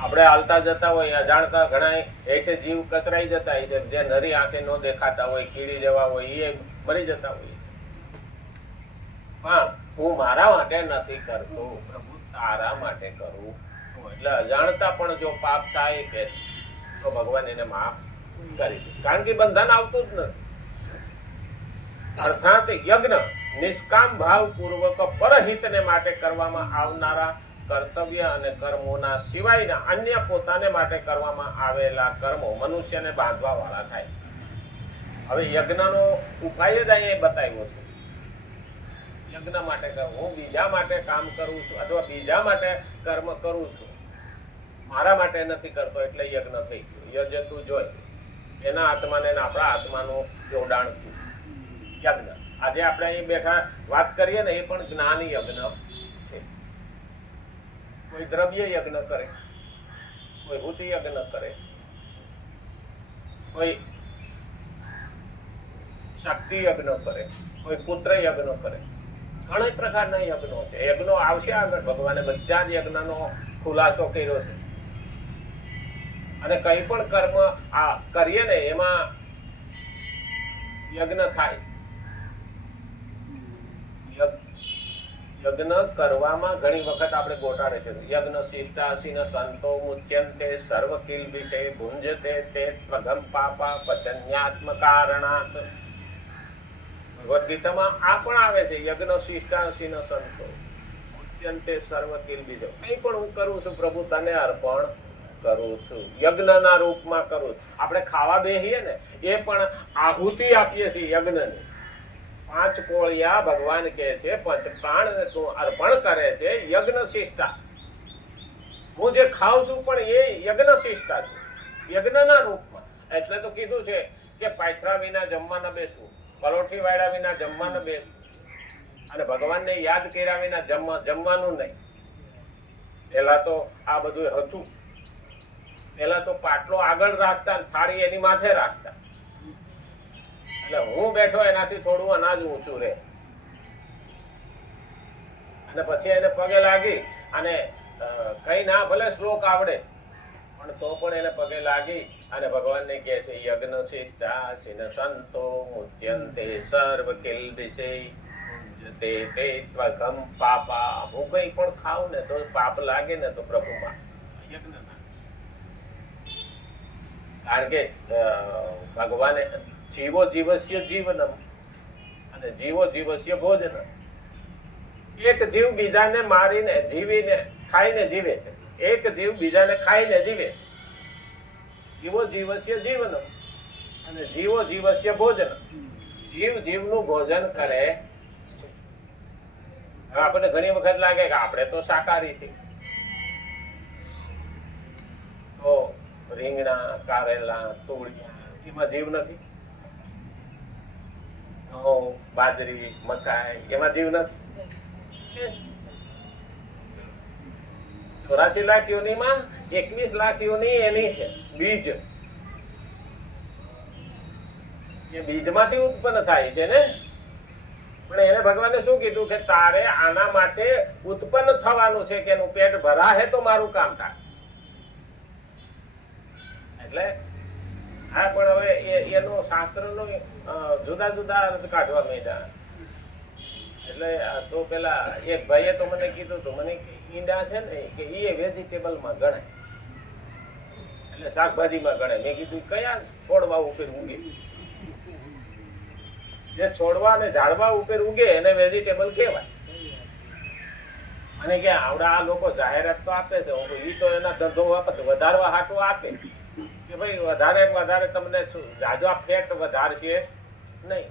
આપણે હાલતા જતા હોય અજાણતા ઘણા હેઠે જીવ કતરાઈ જતા હોય, જે નરી આંખે ન દેખાતા હોય, કીડી જેવા હોય, એ મરી જતા હોય. પણ હું મારા માટે નથી કરતો, પ્રભુ તારા માટે કરું છું. એટલે અજાણતા પણ જો પાપ થાય કે તો ભગવાન એને માફ કરી દે, કારણ કે બંધન આવતું જ નથી. અર્થાત યજ્ઞ નિષ્કામ ભાવ પૂર્વક પરહિતને માટે કરવામાં આવનારા કર્તવ્ય અને કર્મોના સિવાયના અન્ય પોતાને માટે કરવામાં આવેલા કર્મો મનુષ્યને બાંધવા વાળા થાય. હવે યજ્ઞનો ઉપાય જ અહીંયા બતાવ્યો છે. યજ્ઞ માટે કરું, હું બીજા માટે કામ કરું છું અથવા બીજા માટે કર્મ કરું છું, મારા માટે નથી કરતો એટલે યજ્ઞ થઈ ગયું. યજ્ઞ તું જોઈ એના આત્માને આપણા આત્માનું જોડાણ થયું. યજ્ઞ આજે આપણે અહીં બેઠા વાત કરીએ ને, એ પણ જ્ઞાની યજ્ઞ છે. કોઈ દ્રવ્ય યજ્ઞ કરે, કોઈ હુતિ યજ્ઞ કરે, કોઈ શક્તિ યજ્ઞ કરે, કોઈ પુત્ર યજ્ઞ કરે. ઘણા પ્રકારના યજ્ઞો છે. યજ્ઞો આવશે આગળ. ભગવાને બધા જ યજ્ઞનો ખુલાસો કર્યો છે. અને કઈ પણ કર્મ આ કરીએ ને એમાં યજ્ઞ થાય. યજ્ઞ કરવામાં ઘણી વખત આપણે ગોટાળે છે. યજ્ઞ શિષ્ટાસી સંતો મુચ્યંતે સર્વ કિલ વિષય ભુંજતે તે સ્વગમ પાપા પચન્યાત્મ કારણાત. ભગવદ ગીતામાં આ પણ આવે છે. યજ્ઞ શિષ્ટાસી સંતો મુચ્યંતે સર્વ કિલ વિષય. કઈ પણ હું કરું છું પ્રભુ તને અર્પણ કરું છું, યજ્ઞના રૂપમાં કરું છું. આપણે ખાવા બેસીએ ને એ પણ આહુતિ આપીએ છીએ યજ્ઞની. 5 કોળિયા ભગવાન કહે છે, 5 પ્રાણ તું અર્પણ કરે છે યજ્ઞ શિષ્ટા. હું જે ખાઉં છું પણ એ યજ્ઞ શિષ્ટા છે, યજ્ઞના રૂપમાં. એટલે તો કીધું છે કે પાથરા વિના જમવા ન બેસવું, પરોઠી વાળા વિના જમવા ન બેસવું, અને ભગવાનને યાદ કર્યા વિના જમવાનું નહીં. પેલા તો આ બધું હતું. પેલા તો પાટલો આગળ રાખતા, થાળી એની માથે રાખતા. એટલે હું બેઠો એનાથી થોડું અનાજ ઊંચું રહે, અને પછી એને પગે લાગી અને કઈ ના ભલે શ્લોક આવડે પણ તો પણ એને પગે લાગી અને ભગવાનને કહે છે યજ્ઞ શિષ્ટા સિન સંતો મુચ્યંતે સર્વ કિલ વિષય તે તે ત્વગમ પાપા. હું કઈ પણ ખાઉં ને તો પાપ લાગે ને તો પ્રભુમાં યજ્ઞ ના. કારણ કે ભગવાને જીવો જીવસ્ય જીવનમ અને જીવો જીવસ્ય ભોજન. એક જીવ બીજાને મારીને જીવીને ખાઈને જીવે છે, એક જીવ બીજાને ખાઈને જીવે. જીવો જીવસ્ય જીવનમ અને જીવો જીવસ્ય ભોજન. જીવ જીવનું ભોજન કરે. આપણને ઘણી વખત લાગે કે આપણે તો શાકાહારી છીએ, તો રીંગણા, કારેલા, તોળિયા એમાં જીવ નથી. બાજરી, મકાઈ એમાં જીવ નથી. 84 લાખ યોનીમાં 21 લાખ યોની એની છે બીજ. એ બીજમાંથી ઉત્પન્ન થાય છે ને. પણ એને ભગવાને શું કીધું કે તારે આના માટે ઉત્પન્ન થવાનું છે કે એનું પેટ ભરાહે તો મારું કામ થાય. એટલે હા, પણ હવે એનો શાસ્ત્રનો જુદા જુદા અર્થ કાઢવા માંડ્યા. એટલે તો પેલા એક ભાઈએ તો મને કીધું હતું, મને ઈંડા છે ને કે એ વેજીટેબલમાં ગણાય, એટલે શાકભાજીમાં ગણાય. મેં કીધું કયા છોડવા ઉપર ઉગે? જે છોડવા અને ઝાડવા ઉપર ઉગે એને વેજીટેબલ કહેવાય. અને કે આવડા આ લોકો જાહેરાત તો આપે છે, એ તો એના ધંધો વધારવા હાટું આપે કે ભાઈ વધારે તમને જાજો ફેટ વધારશે નહીં,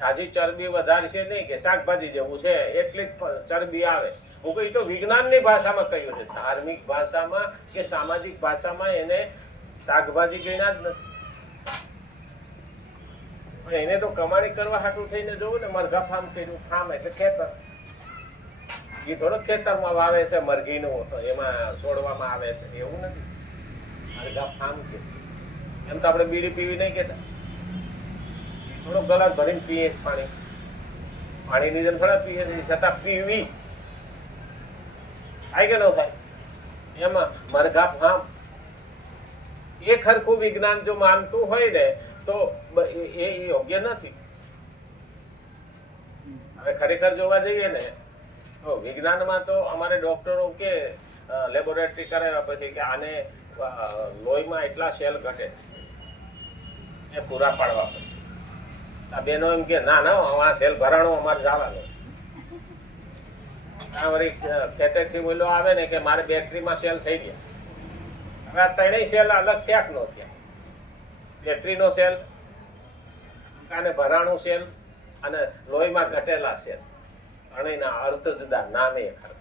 જાજી ચરબી વધારશે નહીં, કે શાકભાજી જેવું છે એટલી જ ચરબી આવે. હું કહું તો વિજ્ઞાનની ભાષામાં કહ્યું છે, ધાર્મિક ભાષામાં કે સામાજિક ભાષામાં એને શાકભાજી ગણ્યા જ નથી. પણ એને તો કમાણી કરવા હાટું થઈને જોવું ને, મરઘા ફાર્મ કર્યું. ફાર્મ એટલે ખેતર. એ થોડો ખેતરમાં વાવે છે મરઘીનું, એમાં છોડવામાં આવે છે, એવું નથી. મરઘા ફાર્મ છે. એમ તો આપણે બીડી પીવી નહીં કેતા, થોડો ગલાસ ભરીને પીએ પાણી. પાણીની જેમ થોડા પીએ, છતાં પીવી થાય કે ન થાય? એમાં મરઘા ફામ એ ખરખું વિજ્ઞાન જો માનતું હોય ને તો એ યોગ્ય નથી. હવે ખરેખર જોવા જઈએ ને તો વિજ્ઞાનમાં તો અમારે ડોક્ટરો કે લેબોરેટરી કરાવ્યા પછી કે આને લોહીમાં એટલા સેલ ઘટે એ પૂરા પાડવા પડે. આ બેનો એમ કે ના ના આ સેલ ભરાણો અમારે જવાનું. આ વળી કેટેટરી બોલો આવે ને કે મારે બેટરીમાં સેલ થઈ ગયા. હવે આ ત્રણેય સેલ અલગ થયા કે ન થયા? બેટરીનો સેલ અને ભરાણું સેલ અને લોહીમાં ઘટેલા સેલ ત્રણેયના અર્થ જુદા. ના નહીં ખરા.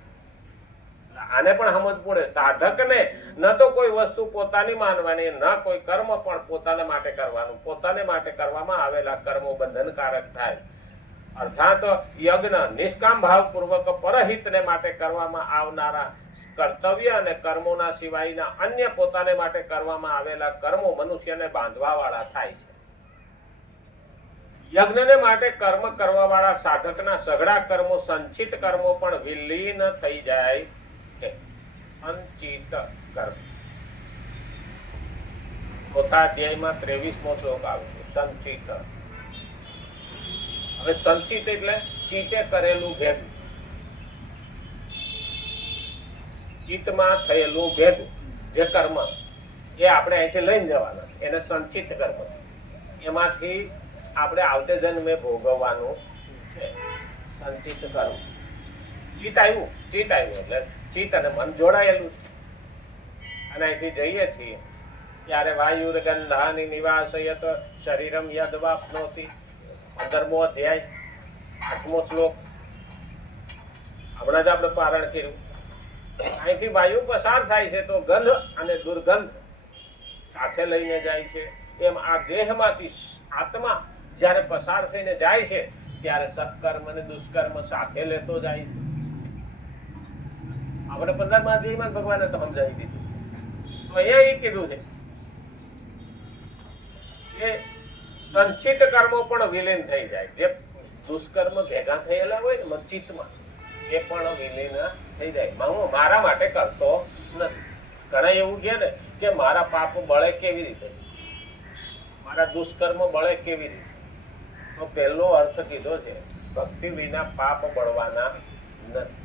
આને પણ સમજ પડે સાધકને ન તો કોઈ વસ્તુ પોતાની માનવાની, ન કોઈ કર્મ પણ પોતાને માટે કરવાનું. પોતાને માટે કરવામાં આવેલા કર્મો બંધનકારક થાય. અર્થાત યજ્ઞ નિષ્કામ ભાવપૂર્વક પરહિતને માટે કરવામાં આવનારા કર્તવ્ય અને કર્મોના સિવાયના અન્ય પોતાને માટે કરવામાં આવેલા કર્મો મનુષ્યને બાંધવા વાળા થાય છે. યજ્ઞને માટે કર્મ કરવા વાળા સાધકના સઘળા કર્મો સંચિત કર્મો પણ વિલીન થઈ જાય છે. સંચિત કર્મ ચોથા અધ્યાયમાં 23મો શ્લોક આવે છે. સંચિત. હવે સંચિત એટલે ચિતે કરેલું ભેગું, ચિત્તમાં થયેલું ભેગું જે કર્મ એ આપણે અહીંથી લઈને જવાના એને સંચિત કર્મ. એમાંથી આપણે આવતે જન્મે ભોગવવાનું છે. સંચિત કર્મ. ચિત્ત આવ્યું એટલે ચિત્ત અને મન જોડાયેલું છે. અને અહીંથી જઈએ છીએ ત્યારે વાયુર ગંધાની નિવાસયત શરીરમ યદવાપ્નોતિ 15મો અધ્યાય 8મો શ્લોક હમણાં જ આપણે પારણ કર્યું. અહીંથી વાયુ પસાર થાય છે તો ગંધ અને દુર્ગંધ સાથે લઈને જાય છે. એમ આ દેહમાંથી આત્મા જ્યારે પસાર થઈને જાય છે ત્યારે સત્કર્મ અને દુષ્કર્મ સાથે લેતો જાય છે. આપણે 15મા અધ્યાયમાં ભગવાને તો સમજાવી દીધું. તો અહીંયા એ કીધું છે કે સંચિત કર્મો પણ વિલીન થઈ જાય. જે દુષ્કર્મ ભેગા થયેલા હોય ને ચિત્તમાં એ પણ વિલીન થઈ જાય. હું મારા માટે કરતો નથી. ઘણા એવું કહે ને કે મારા પાપ બળે કેવી રીતે, મારા દુષ્કર્મ બળે કેવી રીતે. તો પહેલો અર્થ કીધો છે ભક્તિ વિના પાપ બળવાના નથી.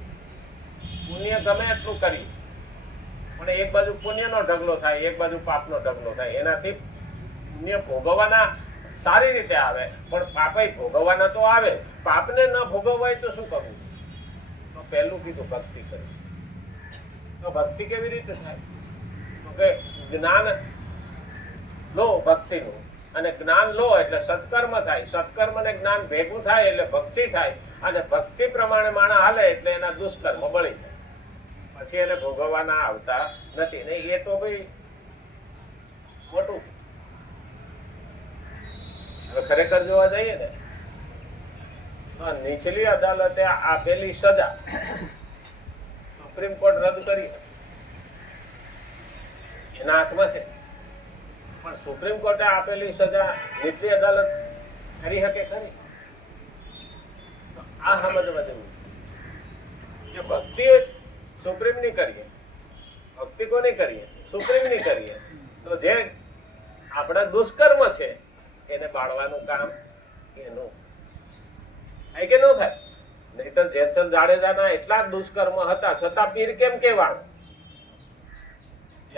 પુણ્ય ગમે એટલું કરી પણ એક બાજુ પુણ્યનો ઢગલો થાય, એક બાજુ પાપનો ઢગલો થાય. એનાથી પુણ્ય ભોગવવાના સારી રીતે આવે પણ પાપે ભોગવવાના તો આવે. પાપને ન ભોગવાય તો શું કરવું? તો પહેલું કીધું ભક્તિ કરી. તો ભક્તિ કેવી રીતે થાય? તો કે જ્ઞાન લો ભક્તિનું, અને જ્ઞાન લો એટલે સત્કર્મ થાય. સત્કર્મ અને જ્ઞાન ભેગું થાય એટલે ભક્તિ થાય. અને ભક્તિ પ્રમાણે માણસ હાલે એટલે એના દુષ્કર્મ બળી જાય. પછી એને ભોગવવાના આવતા નથી ને. એ તો ભાઈ મોટું. હવે ખરેખર જોવા જઈએ ને નીચલી અદાલતે આપેલી સજા સુપ્રીમ કોર્ટ રદ કરી એના હાથમાં છે. પણ સુપ્રીમ કોર્ટે આપેલી સજા નીચલી અદાલત કરી શકે ખરી? આ સમજવા જેવું કે ભક્તિ સુપ્રીમ ની કરીએ, ભક્તિ કોની કરીએ? સુપ્રીમ ની કરીએ. તો જે આપણા દુષ્કર્મ છે એને બાળવાનું કામ એનું થાય કે ન થાય? નહીતર જેસલ જાડેજાના એટલા દુષ્કર્મ હતા છતાં પીર કેમ કહેવાનું?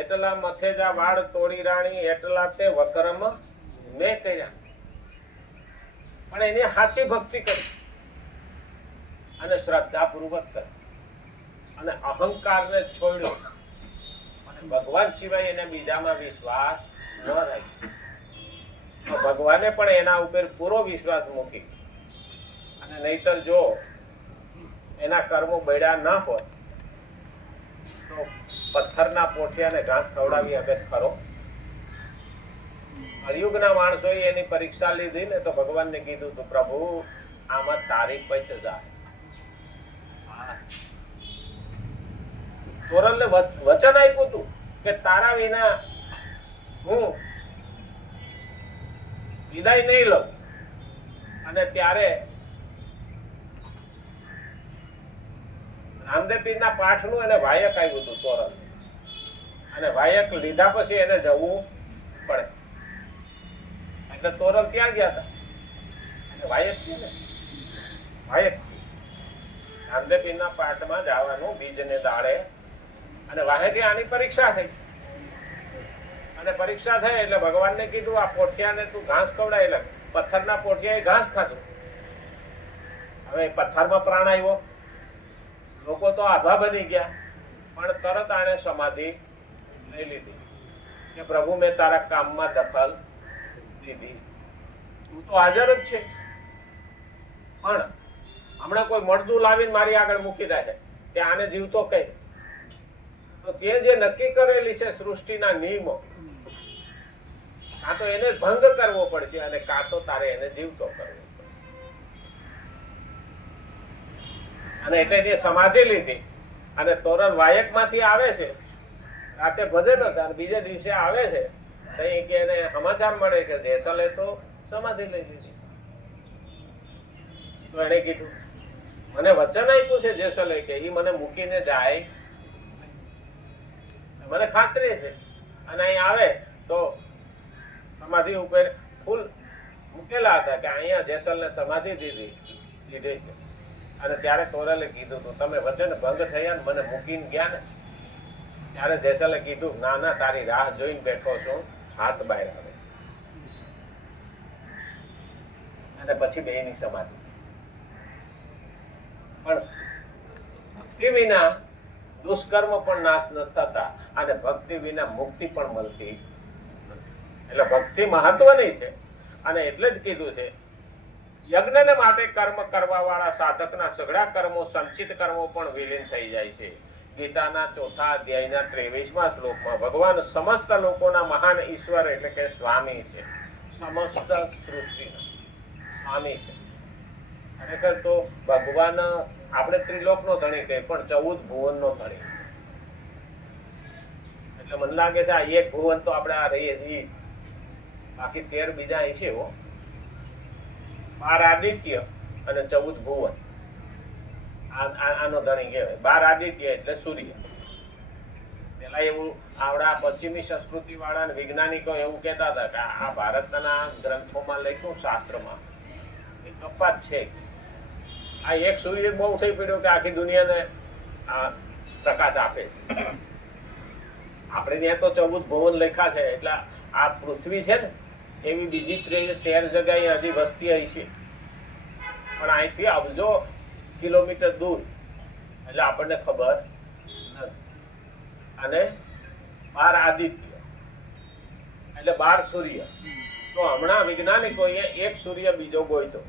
એટલા મથેજા વાળ તોડી રાણી એટલા તે વકરમ મેં કર્યા. પણ એની સાચી ભક્તિ કરી અને શ્રદ્ધાપૂર્વક કરી અને અહંકારને છોડ્યો અને ભગવાન સિવાય એને બીજામાં વિશ્વાસ ન રાખ્યો. ભગવાને પણ એના ઉપર પૂરો વિશ્વાસ મૂકી. અને નહીતર જો એના કર્મો બળ્યા ના હોય તો પથ્થરના પોઠિયાને ઘાસ ખવડાવી હવે ખરો? કળિયુગના માણસોએ એની પરીક્ષા લીધી ને તો ભગવાનને કીધું તું પ્રભુ આમાં તારી પૈત જાય. તોરણને વચન આપ્યું તું કે તારા વિના હું વિદાય નહીં લઉં. અને ત્યારે રામદેવ પીરના પાઠનું એને વાયક આવ્યું હતું તોરણ. અને વાયક લીધા પછી એને જવું પડે. એટલે તોરલ ક્યાં ગયા હતા? વાયક છે ને, વાયક નામદેવના પાઠમાં જવાનું બીજને દાડે, અને વાહેથી આની પરીક્ષા થઈ. અને પરીક્ષા થઈ એટલે ભગવાનને કીધું આ પોઠિયાને તું ઘાસ ખવડાય. પથ્થરના પોઠિયાએ ઘાસ ખાધું. હવે પથ્થરમાં પ્રાણ આવ્યો, લોકો તો આભા બની ગયા, પણ તરત આને સમાધિ લઈ લીધી કે પ્રભુ મેં તારા કામમાં દખલ દીધી, તું તો હાજર જ છે. પણ હમણાં કોઈ મળદું લાવીને મારી આગળ મૂકી દે કે આને જીવતો કઈ, તો તે જે નક્કી કરેલી છે સૃષ્ટિના નિયમો, કાં તો એને ભંગ કરવો પડશે અને કાં તો તારે એને જીવતો કરવો. અને એટલે એને સમાધિ લીધી. અને તોરલ વાયક માંથી આવે છે, રાતે ભજન હતા અને બીજે દિવસે આવે છે કે એને સમાચાર મળે કે જેસલે તો સમાધિ લઈ લીધી. તો એને કીધું મને વચન આપ્યું છે જેસલે કે ઈ મને મૂકીને જાય, મને ખાતરી છે. અને અહીં આવે તો સમાધિ ઉપર ફૂલ મૂકેલા હતા કે અહીંયા જેસલને સમાધિ દીધી છે. અને ત્યારે તોરલે કીધું તું તમે વચન ભંગ થયા ને મને મૂકીને ગયા ને, ત્યારે જેસલે કીધું ના ના તારી રાહ જોઈને બેઠો છું, હાથ બહાર આવે. અને પછી બેની સમાધિ. પણ ભક્તિ વિના દુષ્કર્મ પણ નાશ ન થતા અને ભક્તિ વિના મુક્તિ પણ મળતી. એટલે ભક્તિ મહત્વની છે. અને એટલે જ કીધું છે યજ્ઞને માટે કર્મ કરવા વાળા સાધકના સઘળા કર્મો સંચિત કર્મો પણ વિલીન થઈ જાય છે. ગીતાના 4થા અધ્યાયના 23મા શ્લોકમાં ભગવાન સમસ્ત લોકોના મહાન ઈશ્વર એટલે કે સ્વામી છે. સમસ્ત સૃષ્ટિના સ્વામી છે. ખરેખર તો ભગવાન આપણે ત્રિલોકનો ધણી કહીએ પણ 14 ભુવનનો ધણી. એટલે મને લાગે છે આ એક ભુવન તો આપણે આ રહીએ છીએ, બાકી 13 બીજા અહીં છે. 12 આદિત્ય અને 14 ભુવન, આનો ધણી કહેવાય. 12 આદિત્ય એટલે સૂર્ય. પેલા એવું આવડા પશ્ચિમી સંસ્કૃતિ વાળા વૈજ્ઞાનિકો એવું કહેતા હતા કે આ ભારતના ગ્રંથોમાં લખ્યું શાસ્ત્રમાં એ કપાત છે. આ એક સૂર્ય બહુ થઈ પડ્યો કે આખી દુનિયાને આ પ્રકાશ આપે. આપણે ત્યાં તો 14 ભુવન લખ્યા છે. એટલે આ પૃથ્વી છે ને એવી બીજી 13 જગ્યાએ હજી વસ્તી આવી છે, પણ અહીંથી અબજો કિલોમીટર દૂર, એટલે આપણને ખબર નથી. અને 12 આદિત્ય એટલે 12 સૂર્ય. તો હમણાં વૈજ્ઞાનિકોએ એક સૂર્ય બીજો ગોઈતો.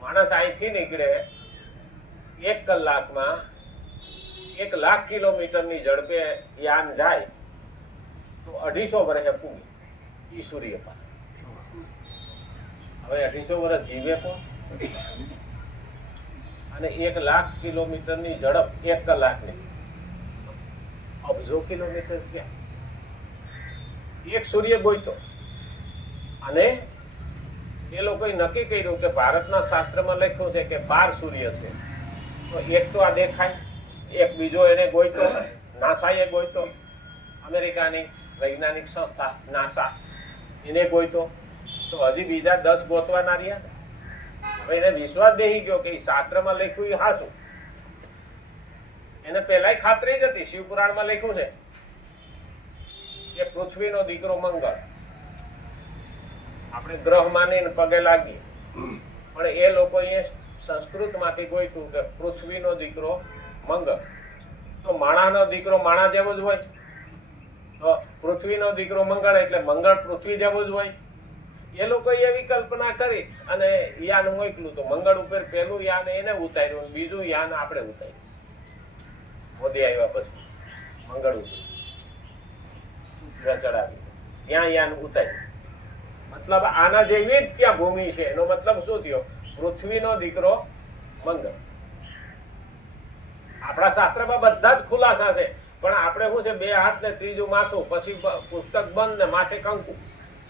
માણસ અહીંથી નીકળે 1 કલાકમાં 1 લાખ કિલોમીટરની ઝડપે યાન જાય તો 250 વર્ષે પૂગે ઈ સૂર્ય પર. હવે 250 વર્ષ જીવે કોણ? અને 1 લાખ કિલોમીટરની ઝડપ 1 કલાકની, અબજો કિલોમીટર ક્યાં? એક સૂર્ય ગોઈતો. અને એ લોકોએ નક્કી કર્યું કે ભારતના શાસ્ત્રમાં લખ્યું છે કે 12 સૂર્ય છે. તો એક તો આ દેખાય, એક બીજો એને ગોઈતો, નાસાએ ગોઈતો, અમેરિકાની વૈજ્ઞાનિક સંસ્થા નાસા એને ગોઈતો. તો હજી બીજા 10 ગોતવાના રહ્યા. હવે એને વિશ્વાસ બેસી ગયો કે શાસ્ત્રમાં લખ્યું એ સાચું. એને પહેલાય ખાતરી જ હતી. શિવપુરાણમાં લખ્યું છે કે પૃથ્વીનો દીકરો મંગળ. આપણે ગ્રહ માનીને પગે લાગીએ, પણ એ લોકોએ સંસ્કૃતમાંથી ગોઈતું કે પૃથ્વીનો દીકરો મંગળ. તો માણાનો દીકરો માણા જેવો જ હોય, તો પૃથ્વીનો દીકરો મંગળ એટલે મંગળ પૃથ્વી જેવું જ હોય. એ લોકોએ એવી કલ્પના કરી અને યાન મોકલ્યું. તો મંગળ ઉપર પહેલું યાન એને ઉતાર્યું, બીજું યાન આપણે ઉતાર્યું. મોદી આવ્યા પછી મંગળ ઉપર ચડાવી ત્યાં યાન ઉતાર્યું. મતલબ આના જેવી જ ત્યાં ભૂમિ છે. એનો મતલબ શું થયો? પૃથ્વીનો દીકરો મંગળ. આપણા શાસ્ત્રમાં બધા જ ખુલાસા છે, પણ આપણે શું છે 2 હાથ ને ત્રીજું માથું, પછી પુસ્તક બંધ ને માથે કંકુ.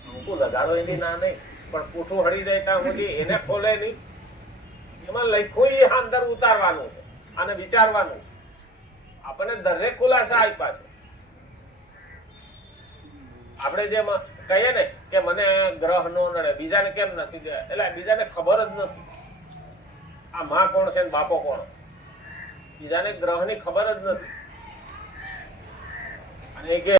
કંકુ લગાડો એની ના નહીં, પણ પૂઠું હળી જાય ત્યાં સુધી એને ખોલે નહીં. એમાં લખ્યું એ અંદર ઉતારવાનું છે અને વિચારવાનું. આપણને દરેક ખુલાસા આપ્યા છે. આપણે જેમ કહીએ ને કે મને ગ્રહ નો નડે, બીજાને કેમ નથી દે, એટલે બીજાને ખબર જ નથી આ માં કોણ છે ને બાપો કોણ. બીજાને ગ્રહની ખબર જ નથી. અને એ કે